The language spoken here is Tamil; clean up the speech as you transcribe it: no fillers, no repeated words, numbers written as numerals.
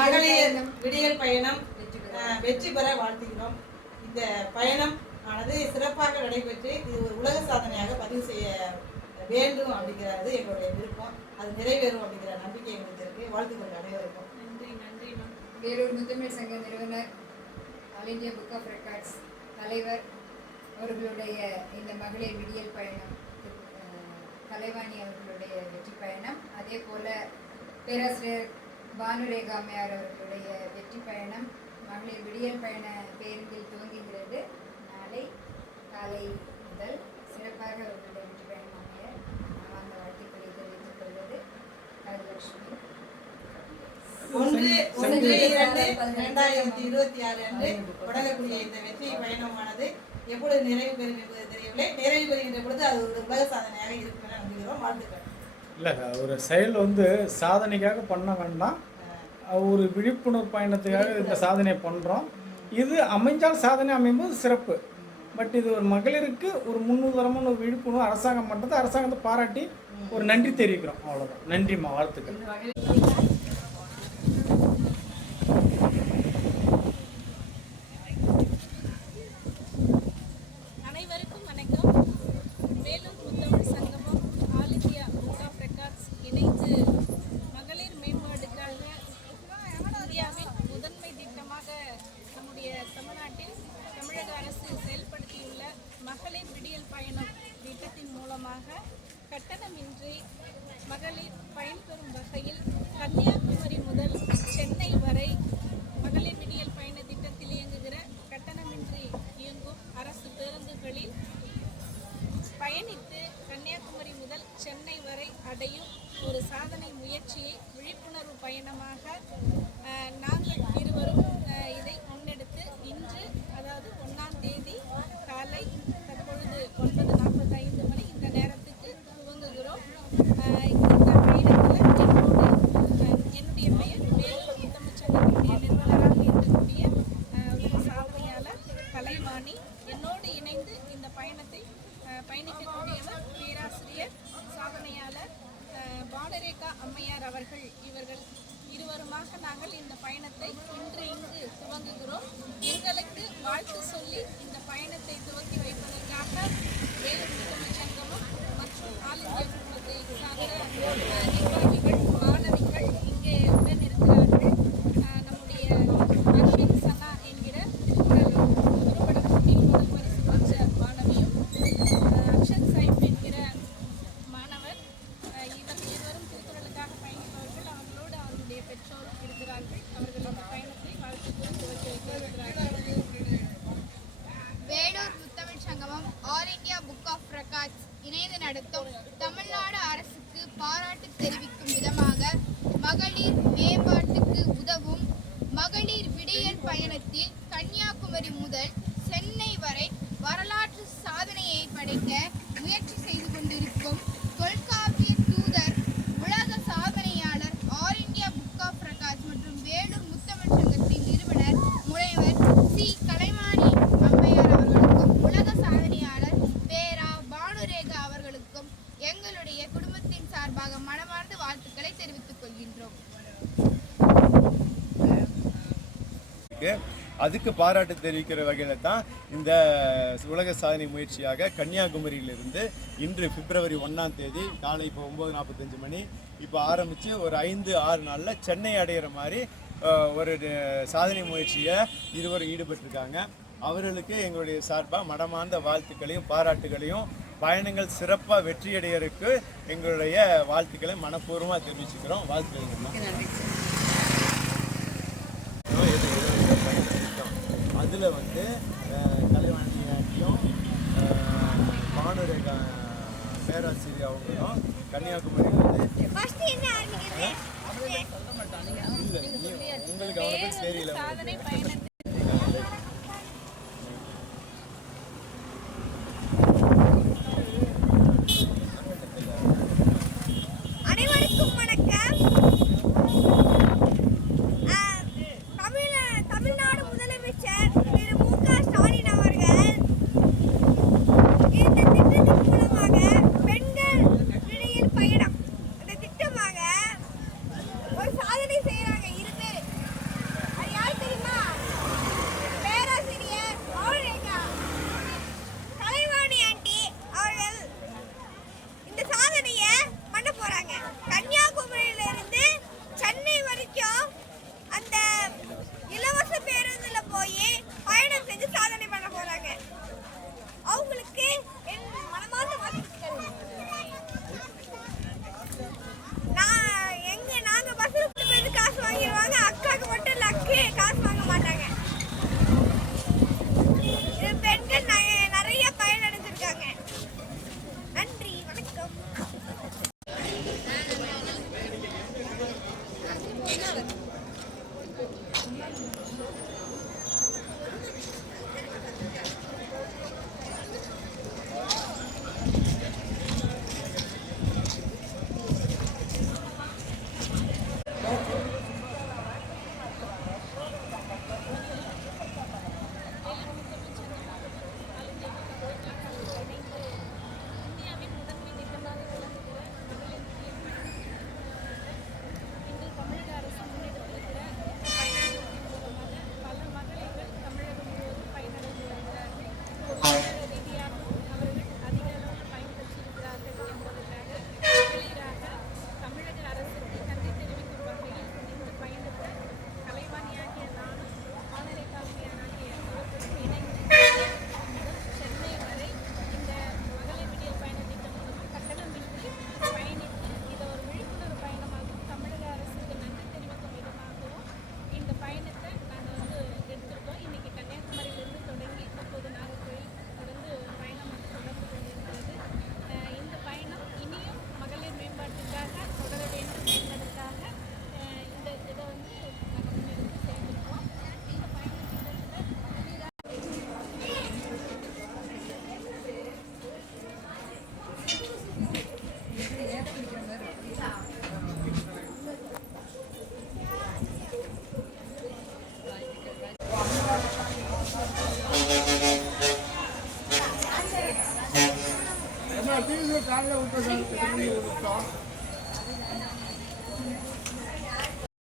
மகளிர் விடியல் பயணம் வெற்றி பெற வாழ்த்துகிறோம். இந்த பயணம் ஆனது சிறப்பாக நடைபெற்று இது ஒரு உலக சாதனையாக பதிவு செய்ய வேண்டும் அப்படிங்கிறது எங்களுடைய விருப்பம். அது நிறைவேறும் அப்படிங்கிற நம்பிக்கை எங்களுக்கு இருக்கு. வாழ்த்துக்கள் அனைவருக்கும். நன்றி. வேலூர் முத்தமிழ் சங்க நிறுவனர், all India book of records தலைவர் அவர்களுடைய இந்த மகளிர் விடியல் பயணம், கலைவாணி அவர்களுடைய வெற்றி பயணம், அதே போல பேராசிரியர் பானுரேகா அம்மையார் அவர்களுடைய வெற்றி பயணம் மகளிர் விடியல் பயண பேருந்தில் துவங்குகிறது. நாளை காலை முதல் சிறப்பாக அவர்களுடைய வெற்றி பயணம் அமைய அந்த வாழ்த்துக்களை தெரிவித்துக் கொள்வது ராஜலட்சுமி. 1/2/2026 அன்று தொடங்கக்கூடிய இந்த வெற்றி பயணமானது எப்பொழுது நிறைவு பெறும் என்பது தெரியவில்லை. நிறைவு பெறுகின்ற பொழுது அது ஒரு உலக சாதனையாக இருக்கும் என நம்புகிறோம். வாழ்த்துக்கள். இல்லை, ஒரு செயல் சாதனைக்காக பண்ண வேண்டாம், ஒரு விழிப்புணர்வு பயணத்துக்காக இந்த சாதனை பண்ணுறோம். இது அமைஞ்சால் சாதனை அமையும்போது சிறப்பு. பட் இது ஒரு மகளிருக்கு ஒரு முன்னுதாரணமான ஒரு விழிப்புணர்வு அரசாங்கம் பண்ணுறது, அரசாங்கத்தை பாராட்டி ஒரு நன்றி தெரிவிக்கிறோம். அவ்வளோதான். நன்றிம்மா, வாழ்த்துக்கள். அனைவருக்கும் வணக்கம். வேலூர் முத்தமிழ் சங்கமும் all India book of records இணைந்து மகளிர் மேம்பாட்டுக்காக இந்தியாவின் முதன்மை திட்டமாக நம்முடைய தமிழ்நாட்டில் தமிழக அரசு செயல்படுத்தியுள்ள மகளிர் விடியல் பயணம் திட்டத்தின் மூலமாக கட்டணமின்றி மகளிர் பயன்பெறும் வகையில் கன்னியாகுமரி முதல் சென்னை வரை மகளிர் விடியல் பயண திட்டத்தில் இயங்குகிற கட்டணமின்றி இயங்கும் அரசு பேருந்துகளில் பயணித்து கன்னியாகுமரி முதல் சென்னை வரை அடையும் ஒரு சாதனை முயற்சியை விழிப்புணர்வு பயணமாக நாங்கள் இருவரும் இதை முன்னெடுத்து இன்று, அதாவது 1ஆம் தேதி காலை தற்பொழுது 9:45 மணி இந்த நேரத்துக்கு துவங்குகிறோம். இந்த பயணத்தில் என்னுடைய பெயர் வேலூர் முத்தமிழ் சங்கத்தினுடைய நிறுவனராக இருக்கக்கூடிய ஒரு சாதனையாளர் கலைவாணி. என்னோடு இணைந்து இந்த பயணத்தை பயணிக்கக்கூடியவர் பேராசிரியர் சாதனையாளர் பானுரேகா அம்மையார் அவர்கள். இவர்கள் இருவருமாக நாங்கள் இந்த பயணத்தை இன்று இங்கு துவங்குகிறோம். எங்களுக்கு வாழ்த்து சொல்லி இந்த பயணத்தை துவக்கி வைப்பதற்காக வேலூர் முத்தமிழ் சங்கமும் மற்றும் ஆல் இந்தியா குழுமத்தை சார்ந்த நிர்வாகிகள், மாணவிகள் இங்கே உடன் இருக்கிறார்கள். நம்முடைய அஸ்வின் சனா என்கிற திருக்குறள் குறும்பட போட்டியில் முதல் பரிசு பெற்ற மாணவியும், அக்ஷன் சாஹிப் என்கிற மாணவர், இருவரும் திருக்குறளுக்காக பயணிப்பவர்கள். அவர்களோடு அவர்களுடைய பெற்றோரும் இருக்கிறார்கள். அவர்கள் இந்த பயணத்தை வாழ்த்துக்கள் துவக்கி வைக்க இருக்கிறார்கள். வேலூர் முத்தமிழ் சங்கமம் all India book of records இணைந்து நடத்தும் தமிழ்நாடு அரசுக்கு பாராட்டு தெரிவிக்கும் விதமாக மகளிர் மேம்பாட்டுக்கு உதவும் மகளிர் விடியல் பயணத்தில் கன்னியாகுமரி முதல் சென்னை வரை வரலாற்று சாதனையை படைக்க முயற்சி செய்து கொண்டிருக்கும் தொல்காப்பிய தூதர், உலக சாதனையாளர், all India book of records மற்றும் வேலூர் முத்தமிழ் சங்கத்தின் நிறுவனர் முனைவர் சி. கலைவாணி அம்மையார் அவர்களுக்கும் உலக சாதனையாளர் பேரா பானுரேகா அவர்களுக்கும் எங்களுடைய குடும்பத்தின் சார்பாக மனமார்ந்த வாழ்த்துக்களை தெரிவித்துக் கொள்கின்றோம். அதுக்கு பாராட்டு தெரிவிக்கிற வகையில் தான் இந்த உலக சாதனை முயற்சியாக கன்னியாகுமரியிலிருந்து இன்று பிப்ரவரி 1ஆம் தேதி காலை இப்போ 9:45 மணி இப்போ ஆரம்பித்து ஒரு 5-6 நாளில் சென்னை அடைகிற மாதிரி ஒரு சாதனை முயற்சியை இருவரும் ஈடுபட்டிருக்காங்க. அவர்களுக்கு எங்களுடைய சார்பாக மனமார்ந்த வாழ்த்துக்களையும் பாராட்டுகளையும், பயணங்கள் சிறப்பாக வெற்றியடையறதுக்கு எங்களுடைய வாழ்த்துக்களை மனப்பூர்வமாக தெரிவிச்சுக்கிறோம். வாழ்த்துக்கள். அதில் கலைவாணியாட்டியும் பானுரேகா பேராசிரியர் அவங்களும் கன்னியாகுமரி இல்லை, உங்களுக்கு அவங்களுக்கு தெரியல. அனைவருக்கும் வணக்கம். தமிழ்நாடு முதலமைச்சர் திரு மு.க. ஸ்டாலின் அவர்கள் இந்த திட்டத்தின் மூலமாக பெண்கள் விடியல் பயணம் இந்த திட்டமாக ஒரு சாதனை செய்யறாங்க 2 பேர். அது யார் தெரியுமா? பேராசிரியர் மௌலிகா கலைவாணி ஆண்டி அவர்கள் இந்த சாதனையை பண்ண போறாங்க. கன்னியாகுமரியில இருந்து சென்னை வரைக்கும் அந்த இலவச பேருந்துல போய் பயணம் செஞ்சு சாதனை பண்ண போறாங்க. அவங்களுக்கு என் மனமார்ந்த வாழ்த்துக்கள். நாங்க பஸ்ல போய் காசு வாங்கிடுவாங்க. அக்காவுக்கு மட்டும் இல்ல, காசு வாங்க மாட்டாங்க. இது பெண்கள் நிறைய பயனடைஞ்சிருக்காங்க. நன்றி, வணக்கம். இந்தியாவின் முதன்மை திட்டமாக விளங்குகிற மகளிர் விடியல் பயணம் இன்று தமிழக அரசு முன்னெடுத்திருக்கிற பயணத்தின் மூலமாக பல மகளிர்கள் தமிழகம் முழுவதும் பயனடைந்து வருகிறார்கள். பொருளாதார ரீதியாகவும் அவர்கள் அதிக அளவில் பயன்பெற்றிருக்கிறார்கள் என்பதற்காக மகளிராக தமிழக அரசுக்கு நன்றி தெரிவிக்கும் வகையில் இந்த பயணத்தை கலைவாணியாகிய நானும் மாநிலை தலைமையானாகிய அவர்களும் இணைந்து முதல் சென்னை வரை இந்த மகளிர் விடியல் பயண திட்டம் மூலமாக கட்டணமின்றி பயணித்து இதை ஒரு விழிப்புணர்வு பயணமாகவும் தமிழக அரசுக்கு நன்றி தெரிவிக்கும் விதமாகவும் இந்த பயணத்தை நாங்கள் எடுத்திருக்கோம். இன்னைக்கு கன்னியாகுமரியிலிருந்து தொடங்கி தற்போது நாகர்கோவில் தொடர்ந்து பயணம் தொடர்ந்து கொண்டிருக்கிறது. இந்த பயணம் இனியும் மகளிர் மேம்பாட்டுக்காக தொடர வேண்டும் என்பதற்காக இந்த இதை நாங்கள் முன்னெடுத்து செய்திருக்கோம். இந்த பயணத்திட்டத்தில் காலையில் விட்டு